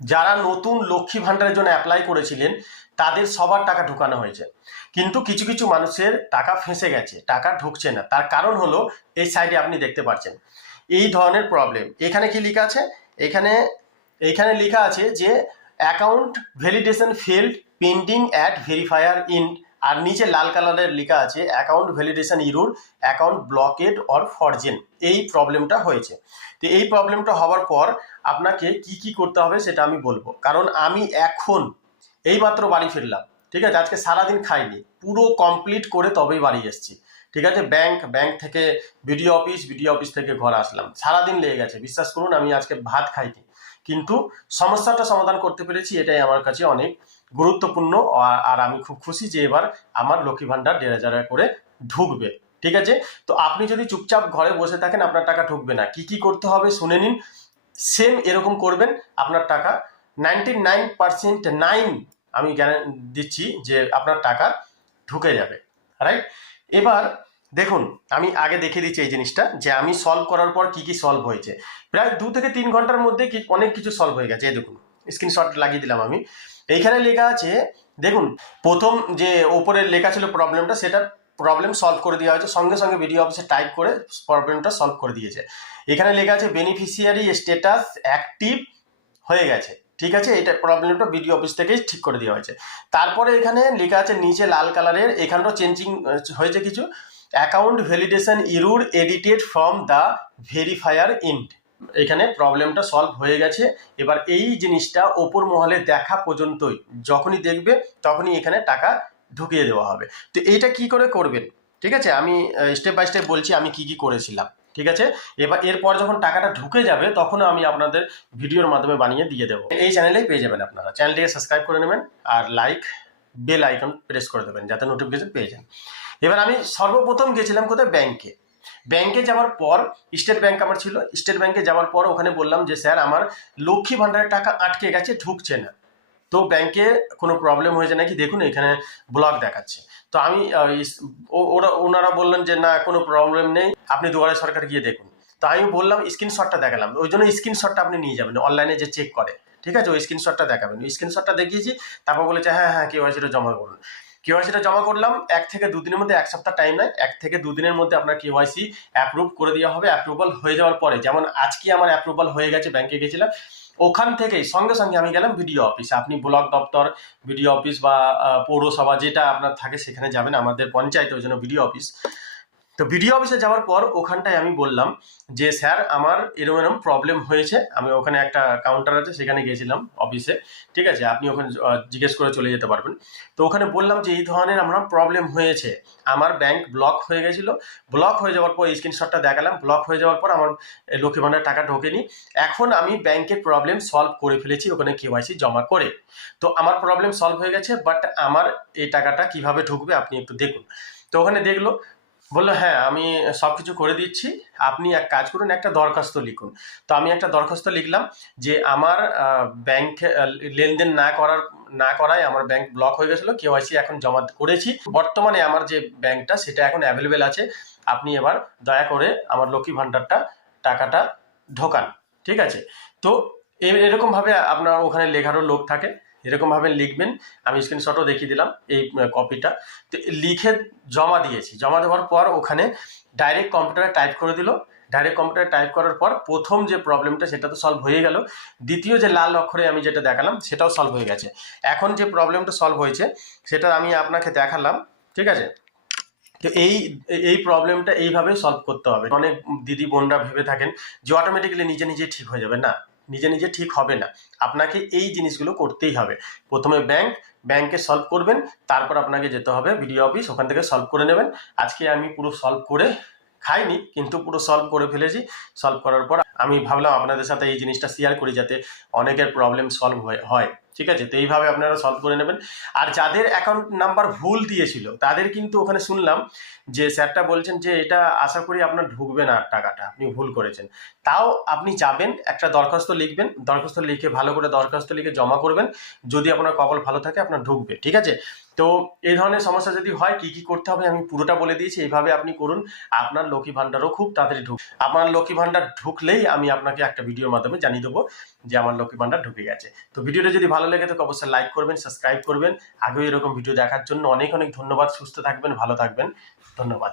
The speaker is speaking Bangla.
যারা নতুন লক্ষ্মী ভাণ্ডারের জন্য অ্যাপ্লাই করেছিলেন তাদের সবার টাকা ঢুকানো হয়েছে, কিন্তু কিছু কিছু মানুষের টাকা ফেঁসে গেছে, টাকা ঢুকছে না। তার কারণ হলো এই সাইডে আপনি দেখতে পাচ্ছেন এই ধরনের প্রবলেম। এখানে কি লেখা আছে? এখানে এখানে লেখা আছে যে account validation failed pending at verifier in, আর নিচে লাল কালারের লেখা আছে account validation error, account blocked or frozen. এই প্রবলেমটা হয়েছে। তো এই প্রবলেমটা হওয়ার পর আপনাকে কি কি করতে হবে সেটা আমি বলবো, কারণ আমি এখন এইমাত্র বাড়ি ফিরলাম। ঠিক আছে, আজকে সারাদিন খাইনি, পুরো কমপ্লিট করে তবেই বাড়ি এসেছি। ঠিক আছে, ব্যাংক থেকে বিডিও অফিস থেকে ঘর আসলাম, সারাদিন লেগে গেছে। বিশ্বাস করুন আমি আজকে ভাত খাইনি, কিন্তু সমস্যাটা সমাধান করতে পেরেছি, এটাই আমার কাছে অনেক গুরুত্বপূর্ণ। আর আমি খুব খুশি যে এবার আমার লক্ষ্মী ভাণ্ডার 1,500 করে ঢুকবে। ঠিক আছে, তো আপনি যদি চুপচাপ ঘরে বসে থাকেন আপনার টাকা ঢুকবে না। কি কি করতে হবে শুনে নিন, সেম এরকম করবেন, আপনার টাকা 99% আমি দিচ্ছি যে আপনার টাকা ঢুকে যাবে। রাইট, এবার দেখুন আমি আগে দেখিয়ে দিচ্ছি এই জিনিসটা যে আমি সলভ করার পর কি কি সলভ হয়েছে। প্রায় 2 থেকে 3 ঘন্টার মধ্যে অনেক কিছু সলভ হয়ে গেছে। এই দেখুন স্ক্রিনশট লাগিয়ে দিলাম আমি। এইখানে লেখা আছে দেখুন, প্রথম যে ওপরে লেখা ছিল প্রবলেমটা, সেটা প্রবলেম সলভ করে দেওয়া হয়েছে, সঙ্গে সঙ্গে ভিডিও অফিসে টাইপ করে প্রবলেমটা সলভ করে দিয়েছে। এখানে লেখা আছে বেনিফিশিয়ারি স্ট্যাটাস অ্যাক্টিভ হয়ে গেছে। ঠিক আছে, এটা প্রবলেমটা বিডিও অফিস থেকেই ঠিক করে দেওয়া হয়েছে। তারপরে এখানে লেখা আছে নিচে লাল কালারের, এখানেও চেঞ্জিং হয়েছে কিছু, account validation error edited from the verifier int. এখানে প্রবলেমটা সলভ হয়ে গেছে। এবার এই জিনিসটা ওপর মহলে দেখা পর্যন্তই, যখনই দেখবে তখনই এখানে টাকা ঢুকিয়ে দেওয়া হবে। তো এইটা কি করে করবেন, ঠিক আছে, আমি স্টেপ বাই স্টেপ বলছি আমি কি কি করেছিলাম। ঠিক আছে, এবার এরপর যখন টাকাটা ঢুকে যাবে তখন আমি আপনাদের ভিডিওর মাধ্যমে বানিয়ে দিয়ে দেবো। এই চ্যানেলেই পেয়ে যাবেন, আপনারা চ্যানেলটিকে সাবস্ক্রাইব করে নেবেন আর বেল আইকন প্রেস করে দেবেন যাতে নোটিফিকেশন পেয়ে যান। এবার আমি সর্বপ্রথম গেছিলাম কোথায়, ব্যাংকে যাওয়ার পর, স্টেট ব্যাংক আমার ছিল, স্টেট ব্যাংকে যাওয়ার পর ওখানে বললাম যে স্যার আমার লক্ষ্মী ভাণ্ডারের টাকা আটকে গেছে, ঢুকছে না। তো ব্যাংকে কোনো প্রবলেম হয়েছে নাকি দেখুন, এখানে ব্লক দেখাচ্ছে। তো আমি ওনারা বললেন যে না কোনো প্রবলেম নেই, আপনি দুয়ারে সরকার গিয়ে দেখুন। তো আমি বললাম স্ক্রিনশটটা দেখালাম, ওই জন্য স্ক্রিনশটটা আপনি নিয়ে যাবেন অনলাইনে যে চেক করে। ঠিক আছে, ওই স্ক্রিনশটটা দেখাবেন, ওই স্ক্রিনশটটা দেখিয়েছি। তারপর বলেছে হ্যাঁ হ্যাঁ কেওয়াইসিটা জমা করুন। কেওয়াইসিটা জমা করলাম, 1 থেকে 2 দিনের মধ্যে, 1 সপ্তাহ টাইম নেয়, 1 থেকে 2 দিনের মধ্যে আপনার কেওয়াইসি অ্যাপ্রুভ করে দেওয়া হবে। অ্যাপ্রুভাল হয়ে যাওয়ার পরে, যেমন আজকে আমার অ্যাপ্রুভাল হয়ে গেছে, ব্যাংকে গেছিলাম, ওখান থেকেই সঙ্গে সঙ্গে আমি গেলাম বিডিও অফিস। আপনি ব্লক দপ্তর, বিডিও অফিস বা পৌরসভা যেটা আপনার থাকে সেখানে যাবেন, আমাদের পঞ্চায়েত ওই জন্য বিডিও অফিস। তো বিডিও অফিসে যাওয়ার পর ওখানটায় আমি বললাম যে স্যার আমার এরকম এরকম প্রবলেম হয়েছে। আমি ওখানে একটা কাউন্টার আছে সেখানে গেছিলাম অফিসে। ঠিক আছে, আপনি ওখানে জিজ্ঞেস করে চলে যেতে পারবেন। তো ওখানে বললাম যে এই ধরনের আমার প্রবলেম হয়েছে, আমার ব্যাংক ব্লক হয়ে গেছিল, ব্লক হয়ে যাওয়ার পর স্ক্রিনশটটা দেখালাম, ব্লক হয়ে যাওয়ার পর আমার লক্ষ্মী ভাণ্ডার টাকা ঢোকেনি। এখন আমি ব্যাংকের প্রবলেম সলভ করে ফেলেছি ওখানে কেওয়াইসি জমা করে। তো আমার প্রবলেম সলভ হয়ে গেছে, বাট আমার এই টাকাটা কিভাবে ঢুকবে আপনি একটু দেখুন। তো ওখানে দেখলো, বললো হ্যাঁ আমি সব কিছু করে দিচ্ছি, আপনি এক কাজ করুন একটা দরখাস্ত লিখুন। তো আমি একটা দরখাস্ত লিখলাম যে আমার ব্যাংক লেনদেন না করায় আমার ব্যাংক ব্লক হয়ে গেছিলো, কেওয়াইসি এখন জমা করেছি, বর্তমানে আমার যে ব্যাংকটা সেটা এখন অ্যাভেলেবেল আছে, আপনি এবার দয়া করে আমার লক্ষ্মী ভাণ্ডারটা টাকাটা ঢোকান। ঠিক আছে, তো এরকমভাবে আপনার ওখানে লেখারও লোক থাকে, এরকমভাবে লিখবেন। আমি স্ক্রিনশটও দেখিয়ে দিলাম এই কপিটা। তো লিখে জমা দিয়েছি, জমা দেওয়ার পর ওখানে ডাইরেক্ট কম্পিউটারে টাইপ করে দিল। ডাইরেক্ট কম্পিউটারে টাইপ করার পর প্রথম যে প্রবলেমটা সেটা তো সলভ হয়ে গেল, দ্বিতীয় যে লাল অক্ষরে আমি যেটা দেখালাম সেটাও সলভ হয়ে গেছে। এখন যে প্রবলেমটা সলভ হয়েছে সেটা আমি আপনাকে দেখালাম। ঠিক আছে, তো এই প্রবলেমটা এইভাবেই সলভ করতে হবে। অনেক দিদি বোনরা ভেবে থাকেন যে অটোমেটিক্যালি নিজে নিজে ঠিক হয়ে যাবে, না, নিজে নিজে ঠিক হবে না, আপনাকে এই জিনিসগুলো করতেই হবে। প্রথমে ব্যাংকে সলভ করবেন, তারপর আপনাকে যেতে হবে বিডিও অফিস, ওখান থেকে সলভ করে নেবেন। আজকে আমি পুরো সলভ করে খাইনি, কিন্তু পুরো সলভ করে ফেলেছি। সলভ করার পর আমি ভাবলাম আপনাদের সাথে এই জিনিসটা শেয়ার করি যাতে অনেকের প্রবলেম সলভ হয়। ঠিক আছে, তো এইভাবে আপনারা সলভ করে নেবেন। আর যাদের অ্যাকাউন্ট নাম্বার ভুল দিয়েছিল তাদের কিন্তু ওখানে শুনলাম যে স্যারটা বলছেন যে এটা আশা করি আপনার ঢুকবে না, টাকাটা আপনি ভুল করেছেন। তাও আপনি যাবেন, একটা দরখাস্ত লিখবেন, দরখাস্ত লিখে ভালো করে দরখাস্ত লিখে জমা করবেন, যদি আপনার কপাল ভালো থাকে আপনার ঢুকবে। ঠিক আছে, তো এই ধরনের সমস্যা যদি হয় কি কি করতে হবে আমি পুরোটা বলে দিয়েছি, এইভাবে আপনি করুন, আপনার লক্ষ্মী ভান্ডারও খুব তাড়াতাড়ি আপনার লক্ষ্মী ভান্ডার ঢুকলেই আমি আপনাকে একটা ভিডিওর মাধ্যমে জানিয়ে দেবো যে আমার লক্ষ্মী ভান্ডার ঢুকে গেছে। তো ভিডিওটা যদি ভালো লেগে থাকে অবশ্যই লাইক করবেন, সাবস্ক্রাইব করবেন। আগেও এরকম ভিডিও দেখার জন্য অনেক অনেক ধন্যবাদ। সুস্থ থাকবেন, ভালো থাকবেন, ধন্যবাদ।